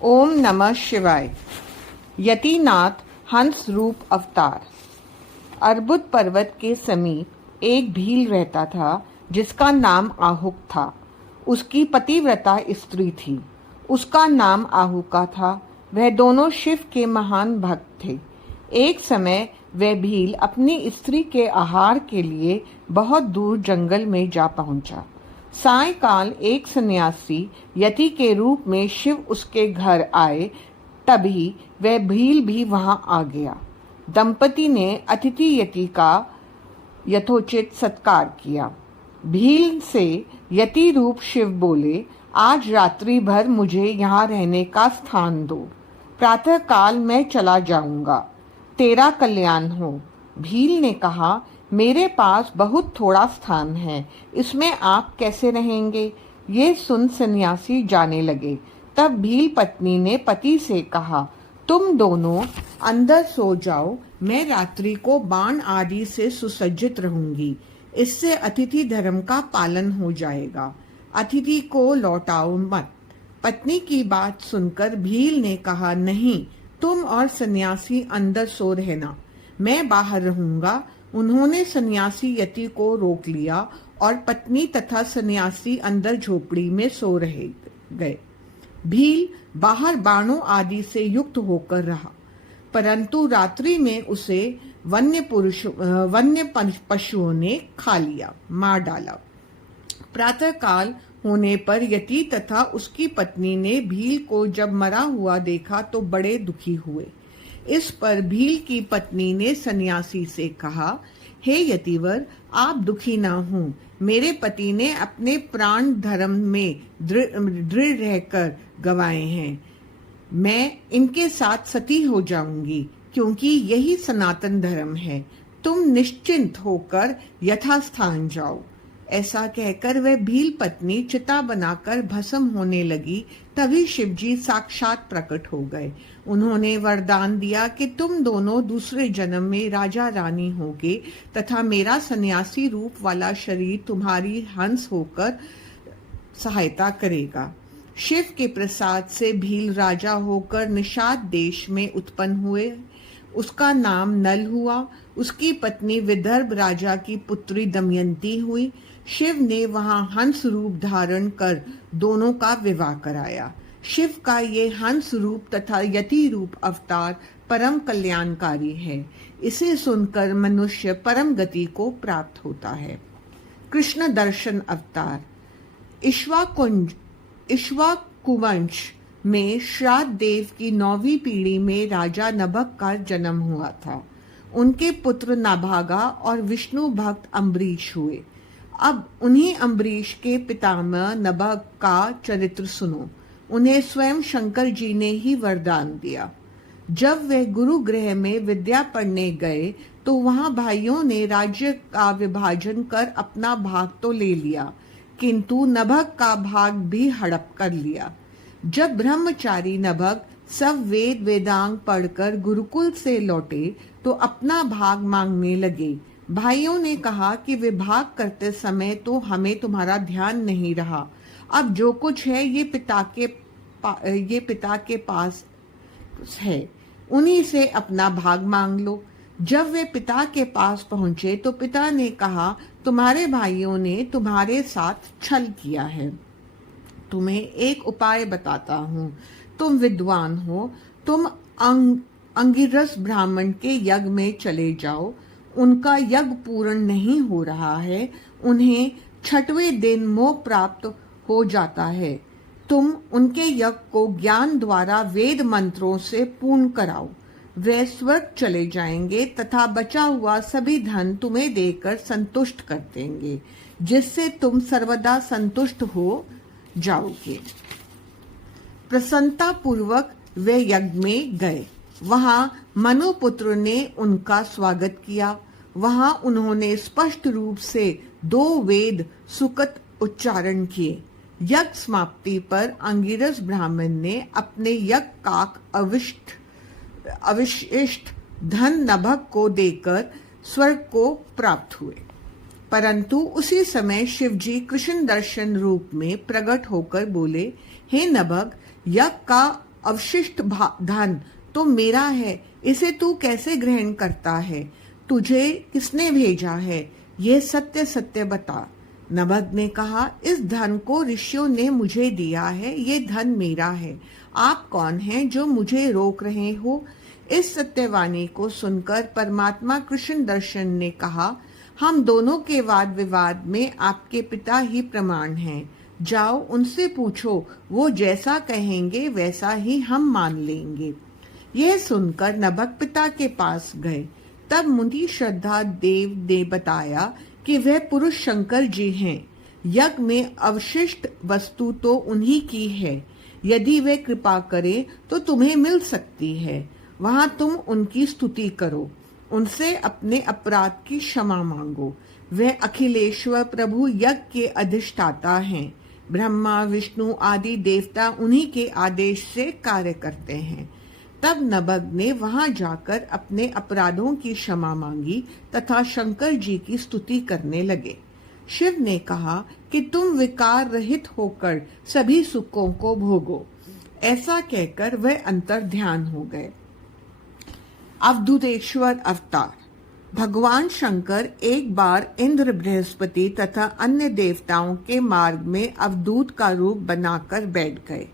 ओम नमः शिवाय। यतिनाथ हंस रूप अवतार। अर्बुद पर्वत के समीप एक भील रहता था जिसका नाम आहुक था। उसकी पतिव्रता स्त्री थी। उसका नाम आहुका था। वह दोनों शिव के महान भक्त थे। एक समय वह भील अपनी स्त्री के आहार के लिए बहुत दूर जंगल में जा पहुंचा। सायंकाल एक सन्यासी यति के रूप में शिव उसके घर आए। तभी वह भील भी वहां आ गया। दंपति ने अतिथि यति का यथोचित सत्कार किया। भील से यति रूप शिव बोले, आज रात्रि भर मुझे यहाँ रहने का स्थान दो। प्रातः काल मैं चला जाऊंगा। तेरा कल्याण हो। भील ने कहा, मेरे पास बहुत थोड़ा स्थान है, इसमें आप कैसे रहेंगे? ये सुन सन्यासी जाने लगे। तब भील पत्नी ने पति से कहा, तुम दोनों अंदर सो जाओ, मैं रात्रि को बाण आदि से सुसज्जित रहूंगी। इससे अतिथि धर्म का पालन हो जाएगा। अतिथि को लौटाओ मत। पत्नी की बात सुनकर भील ने कहा, नहीं, तुम और सन्यासी अंदर सो रहना, मैं बाहर रहूंगा। उन्होंने सन्यासी यति को रोक लिया और पत्नी तथा सन्यासी अंदर झोपड़ी में सो रहे गए। भील बाहर बाणों आदि से युक्त होकर रहा, परंतु रात्रि में उसे वन्य पशुओं ने खा लिया, मार डाला। प्रातः काल होने पर यति तथा उसकी पत्नी ने भील को जब मरा हुआ देखा तो बड़े दुखी हुए। इस पर भील की पत्नी ने सन्यासी से कहा, हे यतिवर, आप दुखी ना हो। मेरे पति ने अपने प्राण धर्म में दृढ़ रहकर गवाए हैं। मैं इनके साथ सती हो जाऊंगी, क्योंकि यही सनातन धर्म है। तुम निश्चिंत होकर यथास्थान जाओ। ऐसा कहकर वह भील पत्नी चिता बनाकर भस्म होने लगी। तभी शिवजी साक्षात प्रकट हो गए। उन्होंने वरदान दिया कि तुम दोनों दूसरे जन्म में राजा रानी होगे तथा मेरा सन्यासी रूप वाला शरीर तुम्हारी हंस होकर सहायता करेगा। शिव के प्रसाद से भील राजा होकर निषाद देश में उत्पन्न हुए। उसका नाम नल हुआ। उसकी पत्नी विदर्भ राजा की पुत्री दमयंती हुई। शिव ने वहां हंस रूप धारण कर दोनों का विवाह कराया। शिव का ये हंस रूप तथा यति रूप अवतार परम कल्याणकारी है। इसे सुनकर मनुष्य परम गति को प्राप्त होता है। कृष्ण दर्शन अवतार। इक्ष्वाकुवंश में श्राद्ध देव की 9वीं पीढ़ी में राजा नभक का जन्म हुआ था। उनके पुत्र नाभागा और विष्णु भक्त अम्बरीश हुए। अब उन्हीं अम्बरीश के पितामह नभक का चरित्र सुनो। उन्हें स्वयं शंकर जी ने ही वरदान दिया। जब वे गुरुगृह में विद्या पढ़ने गए तो वहां भाइयों ने राज्य का विभाजन कर अपना भाग तो ले लिया, किंतु नभक का भाग भी हड़प कर लिया। जब ब्रह्मचारी नभक सब वेदांग पढ़कर गुरुकुल से लौटे तो अपना भाग मांगने लगे। भाइयों ने कहा कि विभाग करते समय तो हमें तुम्हारा ध्यान नहीं रहा। अब जो कुछ है ये पिता के पास है, उन्हीं से अपना भाग मांग लो। जब वे पिता के पास पहुंचे तो पिता ने कहा, तुम्हारे भाइयों ने तुम्हारे साथ छल किया है। तुम्हें एक उपाय बताता हूँ। तुम विद्वान हो, तुम अंगिरस ब्राह्मण के यज्ञ में चले जाओ। उनका यज्ञ पूर्ण नहीं हो रहा है। उन्हें 6वें दिन मोह प्राप्त हो जाता है। तुम उनके यज्ञ को ज्ञान द्वारा वेद मंत्रों से पूर्ण कराओ। वे स्वर्ग चले जाएंगे तथा बचा हुआ सभी धन तुम्हें देकर संतुष्ट कर देंगे, जिससे तुम सर्वदा संतुष्ट हो जाओगे। प्रसन्नता पूर्वक वे यज्ञ में गए। वहां मनुपुत्र ने उनका स्वागत किया। वहां उन्होंने स्पष्ट रूप से 2 वेद सुकत उच्चारण किए। यज्ञ समाप्ति पर अंगिरस ब्राह्मण ने अपने यज्ञ काक अविशिष्ट धन नभक को देकर स्वर्ग को प्राप्त हुए। परंतु उसी समय शिवजी कृष्ण दर्शन रूप में प्रकट होकर बोले, हे नभक, यज्ञ का अवशिष्ट धन तो मेरा है, इसे तू कैसे ग्रहण करता है? तुझे किसने भेजा है? यह सत्य सत्य बता। नभग ने कहा, इस धन को ऋषियों ने मुझे दिया है, ये धन मेरा है। आप कौन हैं जो मुझे रोक रहे हो? इस सत्यवाणी को सुनकर परमात्मा कृष्ण दर्शन ने कहा, हम दोनों के वाद विवाद में आपके पिता ही प्रमाण हैं। जाओ उनसे पूछो, वो जैसा कहेंगे वैसा ही हम मान लेंगे। यह सुनकर नभग पिता के पास गए। तब मुनि श्रद्धा देव ने बताया कि वह पुरुष शंकर जी हैं। यज्ञ में अवशिष्ट वस्तु तो उन्हीं की है। यदि वे कृपा करें तो तुम्हें मिल सकती है। वहां तुम उनकी स्तुति करो, उनसे अपने अपराध की क्षमा मांगो। वे अखिलेश्वर प्रभु यज्ञ के अधिष्ठाता हैं। ब्रह्मा विष्णु आदि देवता उन्हीं के आदेश से कार्य करते हैं। तब नभग ने वहां जाकर अपने अपराधों की क्षमा मांगी तथा शंकर जी की स्तुति करने लगे। शिव ने कहा कि तुम विकार रहित होकर सभी सुखों को भोगो। ऐसा कहकर वह अंतर ध्यान हो गए। अवधूतेश्वर अवतार। भगवान शंकर एक बार इंद्र, बृहस्पति तथा अन्य देवताओं के मार्ग में अवधूत का रूप बनाकर बैठ गए।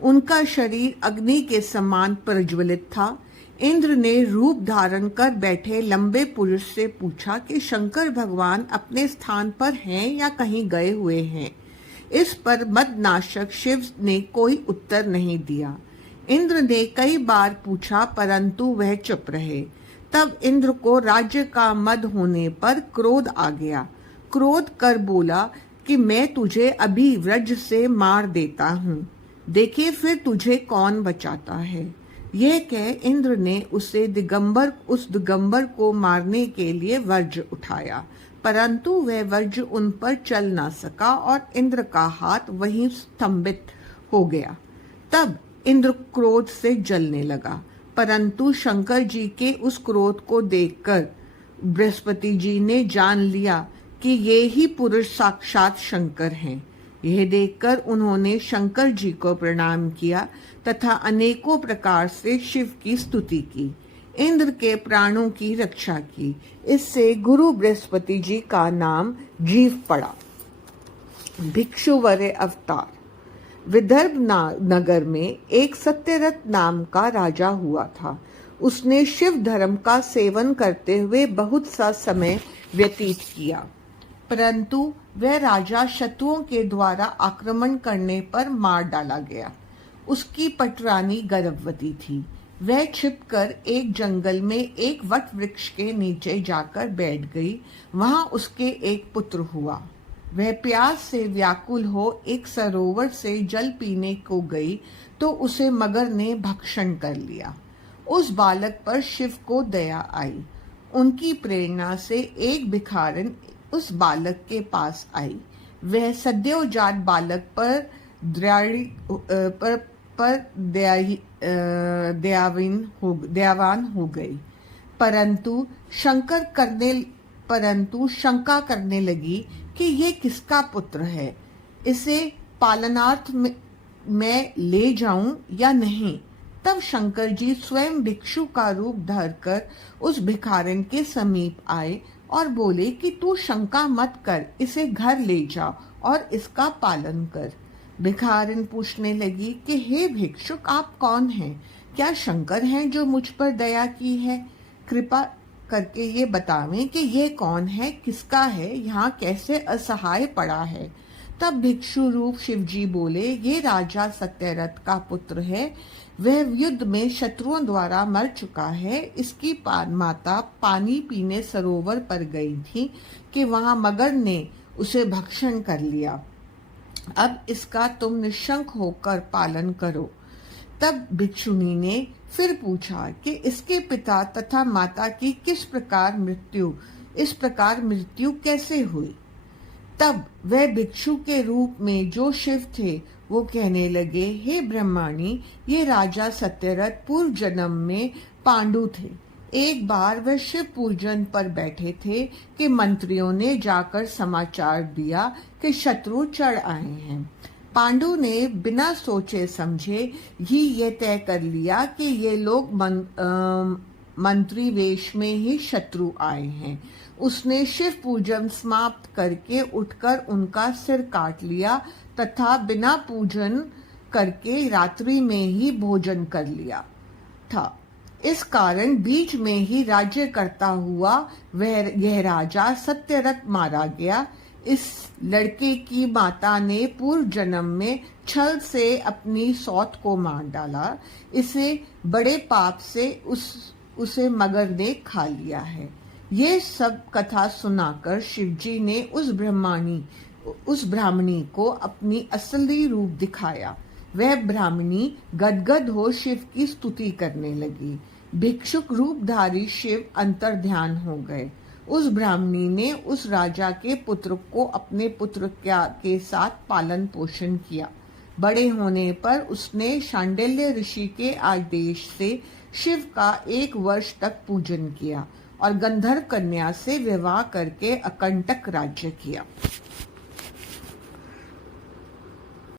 उनका शरीर अग्नि के समान प्रज्वलित था। इंद्र ने रूप धारण कर बैठे लंबे पुरुष से पूछा कि शंकर भगवान अपने स्थान पर हैं या कहीं गए हुए हैं। इस पर मदनाशक शिव ने कोई उत्तर नहीं दिया। इंद्र ने कई बार पूछा परंतु वह चुप रहे। तब इंद्र को राज्य का मद होने पर क्रोध आ गया। क्रोध कर बोला कि मैं तुझे अभी व्रज से मार देता हूँ, देखे फिर तुझे कौन बचाता है। यह कह इंद्र ने उस दिगंबर को मारने के लिए वज्र उठाया, परंतु वह वज्र उन पर चल ना सका और इंद्र का हाथ वहीं स्तंभित हो गया। तब इंद्र क्रोध से जलने लगा, परंतु शंकर जी के उस क्रोध को देखकर बृहस्पति जी ने जान लिया कि ये ही पुरुष साक्षात शंकर हैं। यह देखकर उन्होंने शंकर जी को प्रणाम किया तथा अनेकों प्रकार से शिव की स्तुति की। इंद्र के प्राणों की रक्षा की। इससे गुरु बृहस्पति जी का नाम जीव पड़ा। भिक्षुवर्य अवतार। विदर्भ नगर में एक सत्यरथ नाम का राजा हुआ था। उसने शिव धर्म का सेवन करते हुए बहुत सा समय व्यतीत किया, परंतु वह राजा शत्रुओं के द्वारा आक्रमण करने पर मार डाला गया। उसकी पटरानी गर्भवती थी। वह छिपकर एक जंगल में एक वट वृक्ष के नीचे जाकर बैठ गई। वहां उसके एक पुत्र हुआ। वह प्यास से व्याकुल हो एक सरोवर से जल पीने को गई तो उसे मगर ने भक्षण कर लिया। उस बालक पर शिव को दया आई। उनकी प्रेरणा से एक भिखारिन उस बालक के पास आई। वह सद्योजात बालक पर दयावान हो गई, परंतु शंका करने लगी कि ये किसका पुत्र है, इसे पालनार्थ में ले जाऊं या नहीं। तब शंकर जी स्वयं भिक्षु का रूप धरकर उस भिखारिन के समीप आए और बोले कि तू शंका मत कर, इसे घर ले जा और इसका पालन कर। भिखारिन पूछने लगी कि हे भिक्षुक, आप कौन हैं? क्या शंकर हैं जो मुझ पर दया की है? कृपा करके ये बतावें कि ये कौन है, किसका है, यहाँ कैसे असहाय पड़ा है। तब भिक्षु रूप शिवजी बोले, ये राजा सत्यरथ का पुत्र है। वह युद्ध में शत्रुओं द्वारा मर चुका है। इसकी माता पानी पीने सरोवर पर गई थी कि वहां मगर ने उसे भक्षण कर लिया। अब इसका तुम निशंक होकर पालन करो। तब भिक्षुनी ने फिर पूछा कि इसके पिता तथा माता की इस प्रकार मृत्यु कैसे हुई। तब वह भिक्षु के रूप में जो शिव थे वो कहने लगे, हे ब्रह्माणी, ये राजा सत्यरथ पूर्व जन्म में पांडु थे। एक बार वह शिव पूजन पर बैठे थे कि मंत्रियों ने जाकर समाचार दिया कि शत्रु चढ़ आए हैं। पांडु ने बिना सोचे समझे ही यह तय कर लिया कि ये लोग मंत्री वेश में ही शत्रु आए हैं। उसने शिव पूजन समाप्त करके उठकर उनका सिर काट लिया तथा बिना पूजन करके रात्रि में ही भोजन कर लिया था। इस कारण बीच में ही राज्य करता हुआ यह राजा सत्यरथ मारा गया। इस लड़के की माता ने पूर्व जन्म में छल से अपनी सौत को मार डाला। इसे बड़े पाप से उसे मगर ने खा लिया है। ये सब कथा सुनाकर शिवजी ने उस ब्राह्मणी को अपनी असली रूप दिखाया। वह ब्राह्मणी गदगद हो शिव की स्तुति करने लगी। भिक्षुक रूपधारी शिव अंतर्ध्यान हो गए। उस ब्राह्मणी ने उस राजा के पुत्र को अपने पुत्र के साथ पालन पोषण किया। बड़े होने पर उसने शांडिल्य ऋषि के आदेश से शिव का 1 वर्ष तक पूजन किया और गंधर्व कन्या से विवाह करके अकंटक राज्य किया।